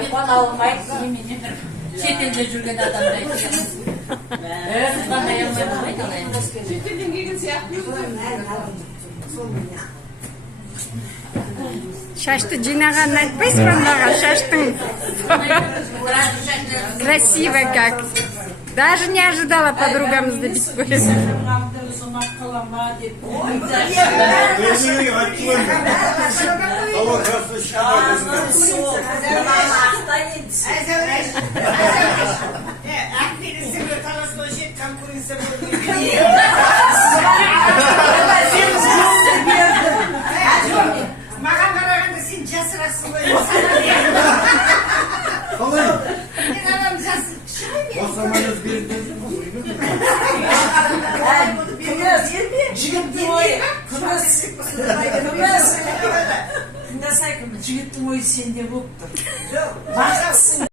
Telefon almayız. Şekilde жүрген адамдай. Qanday yapmay bo'lmaydi ana endi. Şekilden gelin siyah yok. Шашты жинағанын айтпайсыз ба маған? Шаштың красиво как. Даже не ожидала подругамызды бүйтіп көресің. Маған қарағанда сен жасырасың ғой. Қалай? Мен адам жасы кіші ғой мен. Босамаңыз берді. Жігіттің ойы күміс жігіттің ойы сенде болып тұр. Бақытсың.